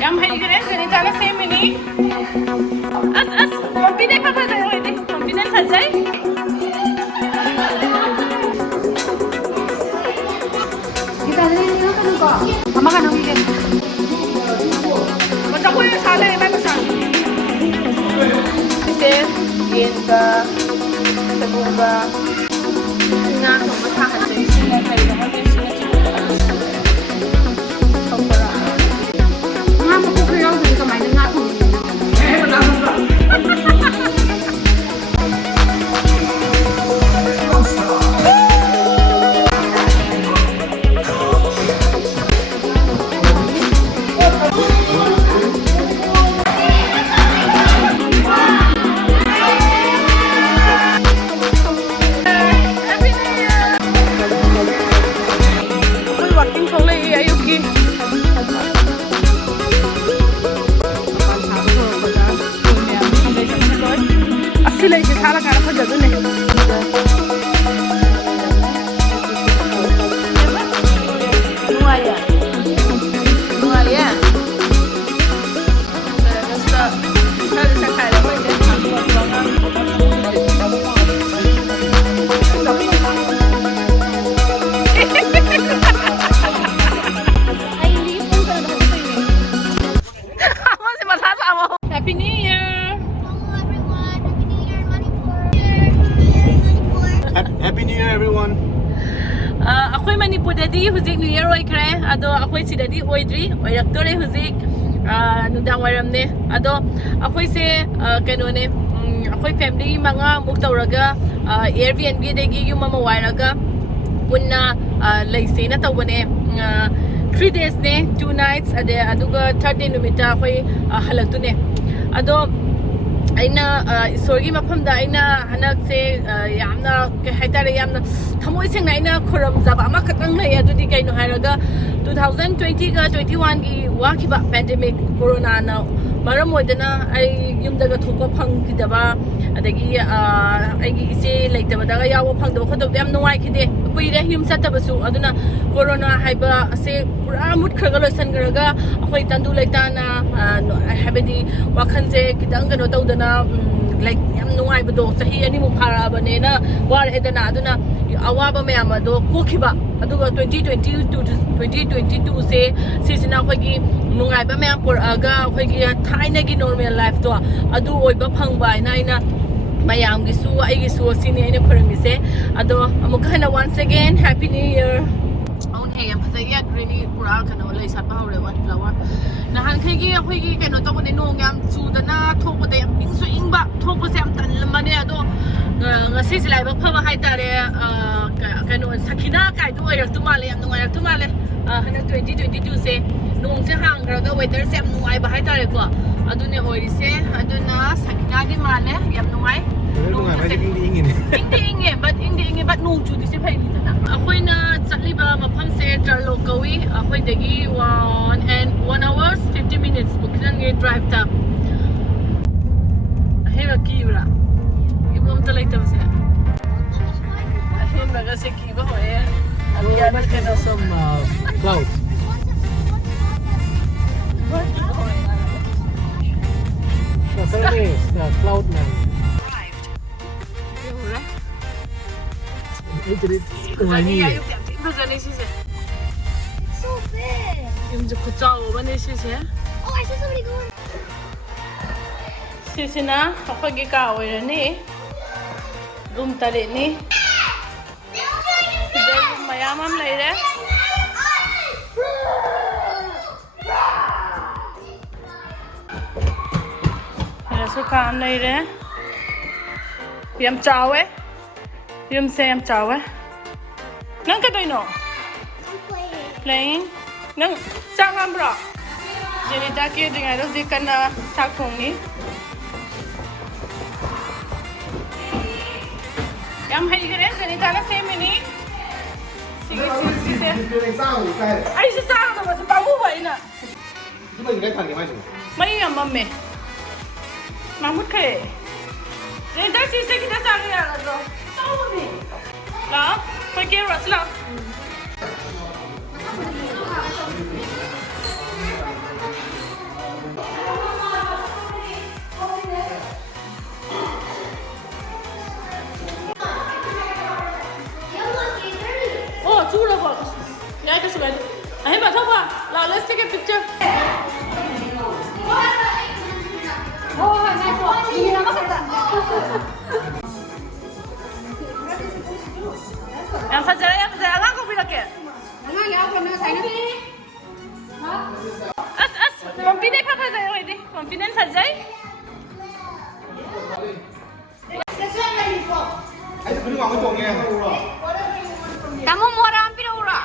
Yam hay kare jani tala same mini. As combine ka ba jaye hoye combine tha jai. Kita ni kan ko. Mama kan ngi ke. Macam ko yung sala iba sa. Kasi yen ka sabuga nga ko masahan sa sila kay na may sila sila. Kompara. Nga mo ko kayo sa kamay ng nga ko. Sila isi salah karena kerja tu nih. Newyear. Newyear. Terus saya kaya lah macam masih masalah sama. Happy New Year. Happy New Year, everyone. Ako'y Manipur dadi huzik Newyear oy kare. Ado ako'y si dadi oydri. Oyraktore huzik nudang waram ne. Ado ako'y se kano ne. Ako'y family mga mugtawraga Airbnb dagi yung mamawairaga punna laysay na tawone 3 days ne 2 nights ade aduga 3rd day numita ako'y halagto ne. Ado aina isorgi mafamda aina hanakse yamna ke haitare yamna thamoi sengna aina khoram jaba ama khatang nei adudi kaino hairaga 2020 ga 21 gi wakiba pandemic corona na maram oidana ai yumdaga thopa phangkidaba adagi aigi ise leitaba daga yawo phangdaba khodok yam nuai khide kuire yum satabasu aduna corona haiba ase pura mut khraga loisan garaga akhoi tandu leitana habedi wakhanse kitang gano tawdana like yam nuai bado sahi ani mu phara bane na war edana aduna awaba mayam ado kokhiba aduga 2022 to 2022 se sisina khogi nungai ba mayam por aga khogi thaina gi normal life to adu oiba phangba ina mayam gi su ai gi su sini ina khorami se ado amukana once again happy new year own hey am phazai really pura kana lai sat ba hore one flower nahan khai gi khoi gi kano to ne nong yam chu dana thok ba yam ing su ing ba thok ba se am tan lamane ado ngasi silai ba phaba hai tare kano sakina kai do oirak tu male yam nungai tu male hana 2022 se nong se hang ga weather se am nungai ba hai tare ko adune oiri se aduna sakina di male yam nungai Inge but nung chu di se phai ni na akhoi na chatli ba mapham se Tarlo kawi akhoi dagi 1 hours 50 minutes buknan nge drive ta ahera kibra ibom to laitam se ahim naga se kiba hoye Well, let's get some clouds. The cloud man. So big. Oh, I saw somebody going. Sisina, kapag ikaw ay ni room tali ni. Dahil mayamam na ire. So काम नहीं रहे यम चावे यम से यम चावे नंग कतोई no playing नंग चांगam bro Jenita के दिंgai रो जिकना sak thongni yam hai gare Jenita ना same ni sige ai se sang no mas pamu bai na mai yam mamme Mahmud kare. Zeda sise kita sang ya lo. Tahu ni. Lah, pergi raslah. picture. Oh, nice one. Ini nama kata. Yang saja. Angan ko pinakit. Angan ya, aku nak saya ni. As, confident pa saja ini. Confident saja. Kamu mau rampir ora?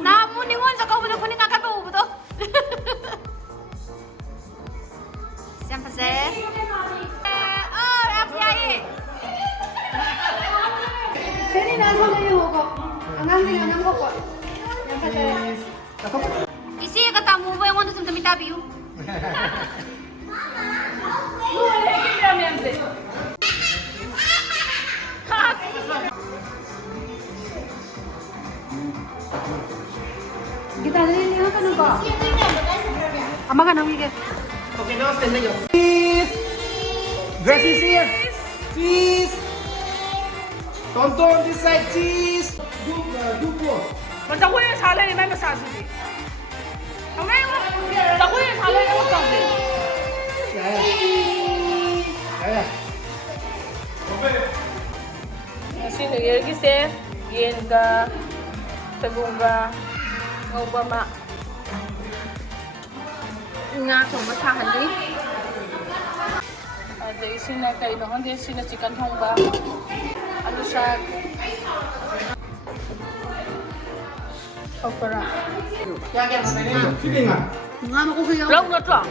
Namun ni wan sakau betul ni nak kau betul. Siapa saya? Oh, FYI. Sini nak sama ni kok. Angang kok. Yang saya. Isi kata mu yang want to minta view. Kita lihat ni kan apa? Ama kan nawi ke? Okay, now stand up. Cheese! Dress is here! Cheese! Tonton this side, cheese! Do what? Macam aku yang salah ni mana salah sih? Kamu yang aku yang salah yang apa sih? Ya. Kasi Newyear kasi yen ka sabunga ngobama nga thong masahan di. Ada isina kay no hindi sina chicken thongba. Alu siya opera. Nga mo ko kaya. Lâu nữa rồi.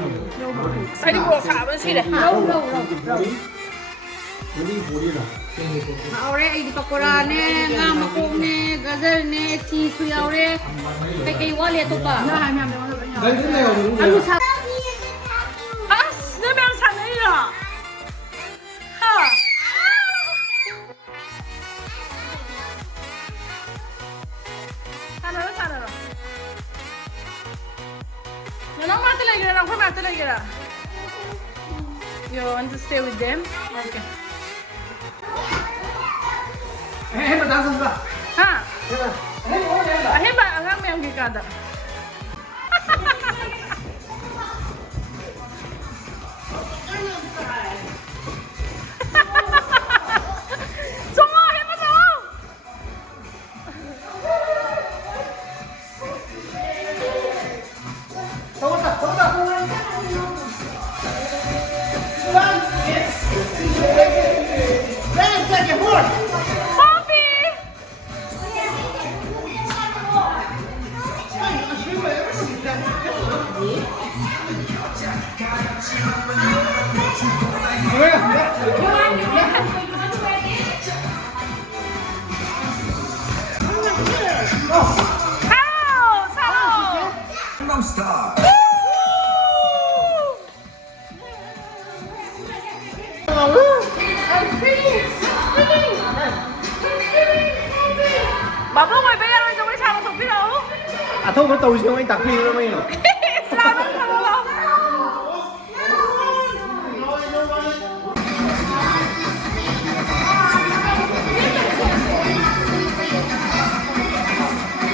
Sai đi bộ xả bên xí này. Lâu. Aure ini pakora ne, nga makong ne, gazel ne, cheese yaure. Kay wali to pa. Ano sa? As, na may ang sanay na. Ha. Sana na. Nanang mati lagi na, nanang mati lagi na. You want to stay with them? Okay. Matasan ba? Ha? Ahe ba? Ang may ang gikada. Bà bố ngồi bên ơi, trong cái chào mà thuộc biết đâu. À thôi, bắt đầu chứ anh tặng phi nó mới rồi. Sao nó không không?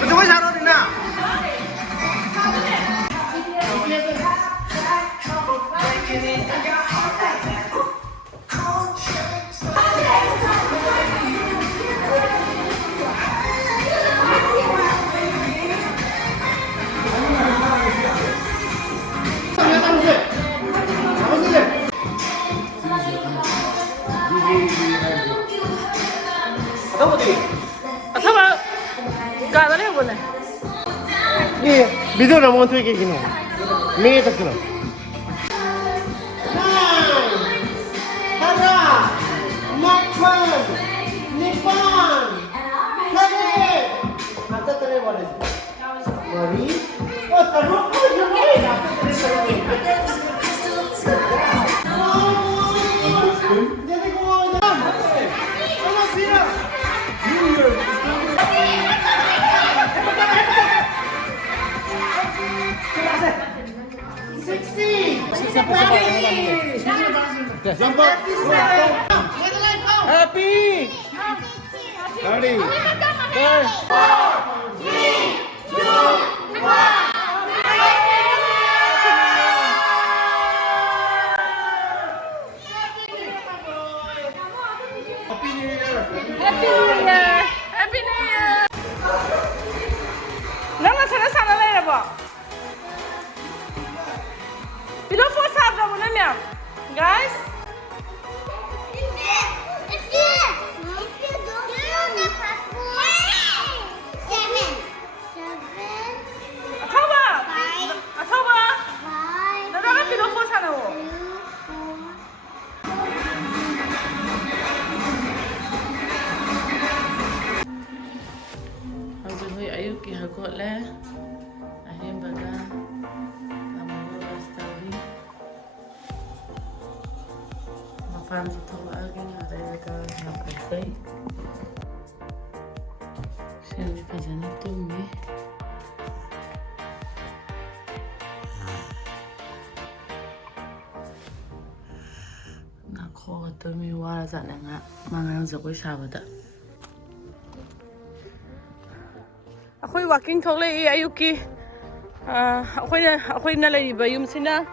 Chúng cái sao đó thì nào? Apa? Gak ada yang boleh. 예, 미드를 먼저 얘기해 너. 매일 듣기로. 하나, 막판, 니판, 사제. 아까 그래 버렸어. 머리. 따로 여기. Happy! Ready? 4, 3, Pillow fort sabra mo na niya. Guys. Mapaan ito aging alaga napatay. Siyempre pa dyan ito may. Nako, ito may wala sa na nga. Mga sa ko sabada. Ako'y walking tole ayuki. Ako'y nalaliba yung sina.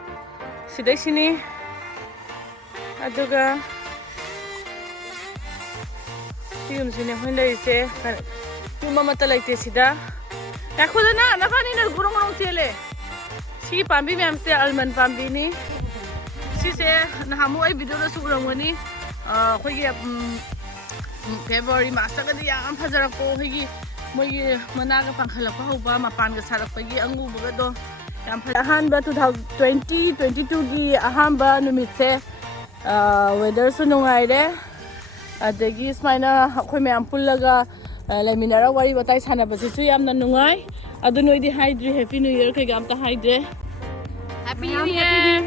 Siday sini. Aduga yung sinihunda ise yung mamatalay te sida ako na nakani na gurong sile si pambi ma'am se alman pambi ni si se nahamu ay video na surang wani khogi February masa ka diya ang phajar ko higi moy managa panghala pa ba mapan ga sarak pagi angu buga do yam ahanba 2022 gi ahanba numitse weather so nungai de adagi smaina akhoi mayam pullaga leminara wari batai sana basi chu yamna nungai adu noi di hydri happy new year kai gamta hydre happy new year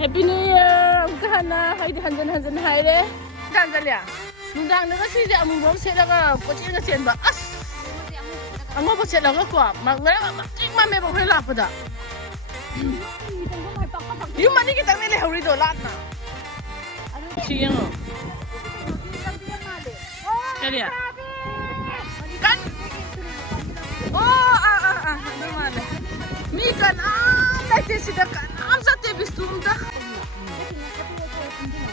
happy new year amkana haid hanjan haire tanzalia nundang na kasi di among bom selaga pochi na chen ba as amo ba selaga ko magara ma me bo hela pada yung mani kita nila huri do lahat na. Sige mo. Kaya. Kan? Oh, normal. Mi kan dahil sida kan. Am sa tebis tumda.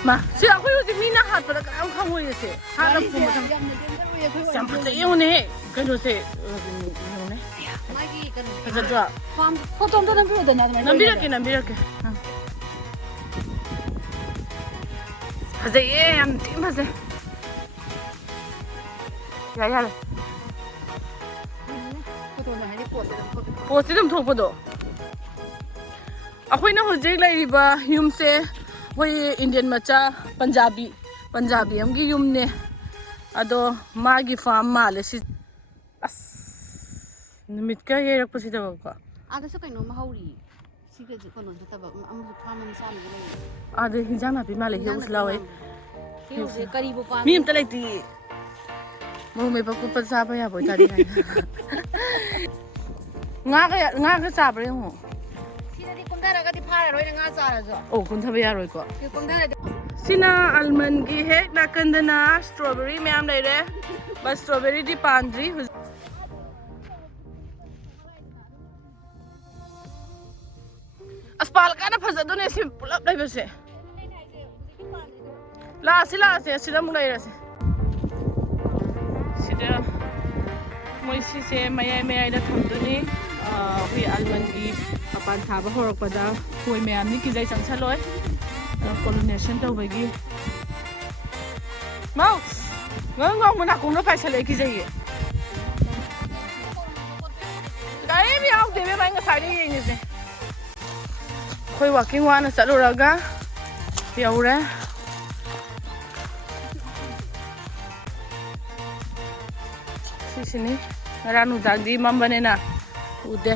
Ma, si ako yung mina hat pada kan ang kamu yun si. Harap ko mo. Sampai sa iyo ne. Kano si. Kaya foto ndo nambiro da na. Nambiro ke. Hazay am tim hazay. Ya. Foto na hani post dum thokpodo. Akhoi na hojai laiba yumse hoi Indian macha Punjabi amgi yumne ado magi farm male si as numit ka yerak pasida ba ada sa kaino mahauri siga ji kono ta ba am farm am sam ni ada hijama bi male hius lawe hius karibu pa mi am talai ti mo me pa kupal sa pa ya boy tari nga ka sa pa mo sina di kundara ka di phara roi nga sa ra jo oh kun thabe ya roi ko ki kundara sina almond gi hek nakandana strawberry me am lai re bas strawberry di pandri Aspal ka na phazado ne si pulap lai base la se sida mulai ra se sida moi si se mayai da thamduni hui almond gi apan thaba horok pada hoi mayam ni ki jai changsaloi pollination tawbagi mau ngong muna kung na paisale ki jai gari mi au de me mai nga sari yeng se khoi walking wana saluraga yaure sini ranu dagdi mambane na ude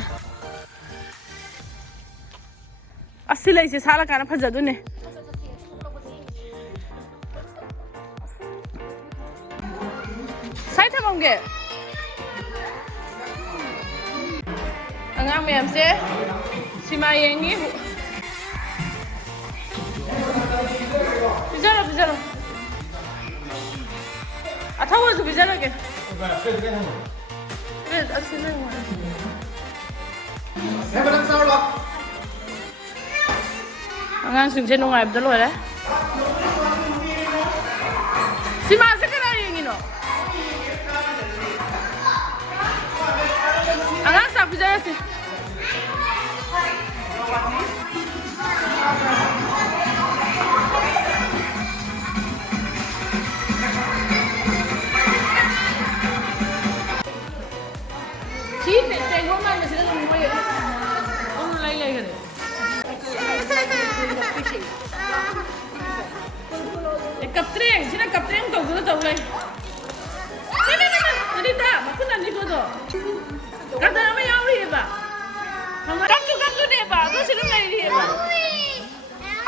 asilai se sala kana phajadu ne sai thamongge angang mem se sima yengi bijalo athawo zu bijalo ke angang sing se nungai bda loi le sima se kana yengi no angang ꯆꯥꯛ ꯄꯤꯖꯔꯁꯤ ꯁꯤ ꯆꯦꯡꯒꯣꯝ ꯃꯥꯟꯕꯁꯤꯗ ꯑꯗꯨꯝ ꯃꯣꯏ ꯑꯃ ꯂꯩꯒꯅꯤ kaptreng sina kaptreng to gulo to lai nani ta makun nani ko to kada na mai yawi ba hama kaptu ne ba to sina mai ri ba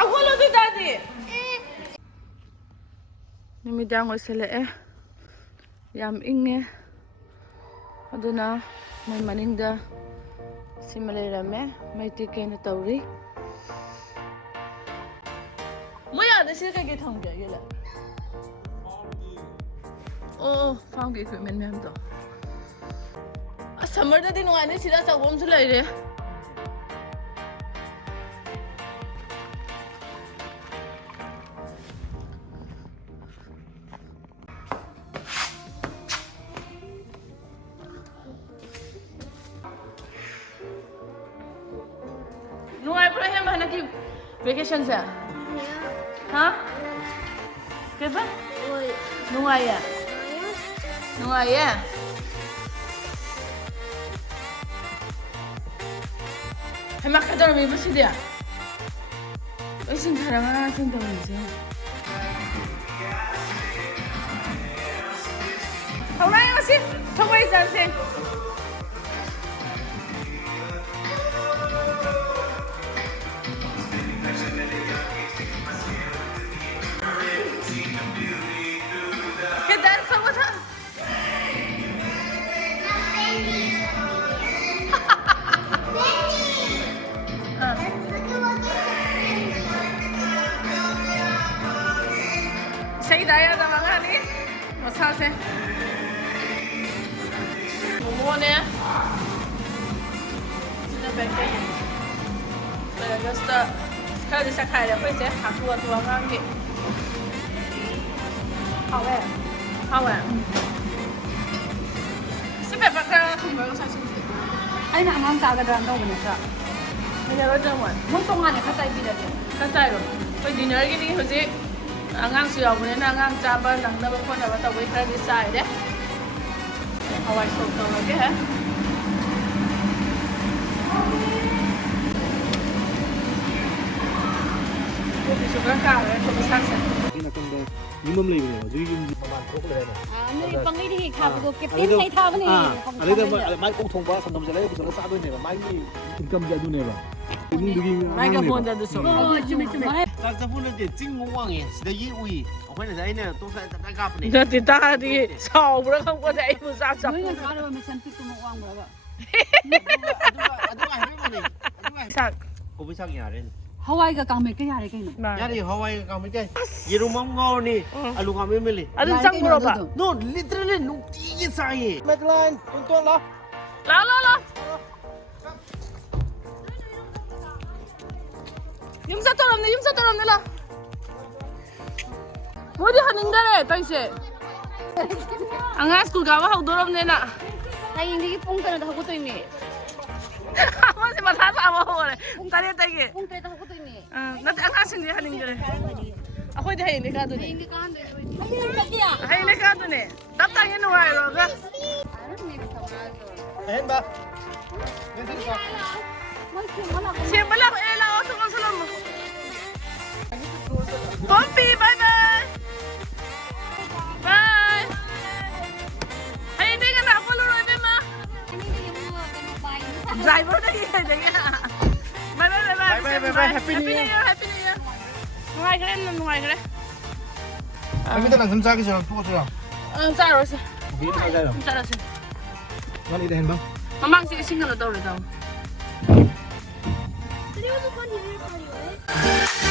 awolo to da de numidang osele yam inge aduna mai maninda simale rame mai tikene tawri 뭐야, 내 실각이 통계 이래. 파운드 equipment mem도. 아, summer다 din wani sila sa warm sila ire. Nuai Ibrahim hana ki vacation sa? Hả? Cái gì? Nuôi à? Nuôi à? Hay mặc cái đó mình mới xin đi à? Ôi xin thằng à, xin thằng mình xin. Hôm nay mà xin, không bây giờ xin. Saya dah makan ni, masak saya. Momo ni, sini pakai. Saya rasa kalau disakai dah, pun saya hak tua kan ke. Awak, awak. Sebab pakai kumpulan saya sendiri. Ay na ang saga daw daw ni sa. Ini ada jamuan. Mong tonga ni katay bi dali. Kasai lo. Kau dinner gini hujung. Angang siya mo na angang chaba nang nabang ko na bata wait ready side eh. Hawai so to lagi ha. Ko suka ka eh ko saksa. Ina kanda nimam lay ba jui yum man thok le na Ano pangi di ka ko kipin may thaw ni. ale da mai kong thong ba sam dam jale bu sa do ne ba mai ni income ja du ne ba ni du gi Microphone da so. Oh, chumi. 딱 잡으는데 찡공왕에 시대 이우이 어머니 자이네 또 가쁘네 Na ti ta di sao bro không có dạy mu sa sa. Noi nga karo mi san pitu mo wang ba. 아두가 해보네 Sak. 고비상이야 렌 Hawaii ka kang me ka yare kay no. Na. 야리 하와이 가면 돼 예루망 가오니 알루가 메밀리 Ano sang bro ba? 너 리트럴리 누티게 사이 Medline tuntun la La. Yung sa torom nila. Mo di haning dare, taise. Ang school ka wa dorom nila. Ay hindi pong ka na daw ko to ni. Mo si matasa mo ho re. Tari tage. Pong ka daw ko to ni. Nat ang asin di haning dare. Ako di hayin ka dun. Hindi ka hande. Ay ka diya. Hayin ka dun eh. Tapang yun wa ro ga. Ano ni ka tawag. hen ba hen ba Siya bala ko ela o tungkol sa mo. Pompi, bye. Bye. Ay hindi ka na follow ro ma. Driver na yun. Bye. Happy New Year. Nungay ka rin. Kami ta lang sam sa ki sa po sa Saro siya. bi ta ga Saro siya. ngan ida hen ba Mamang si single daw rin daw. Today was a fun year for you, right?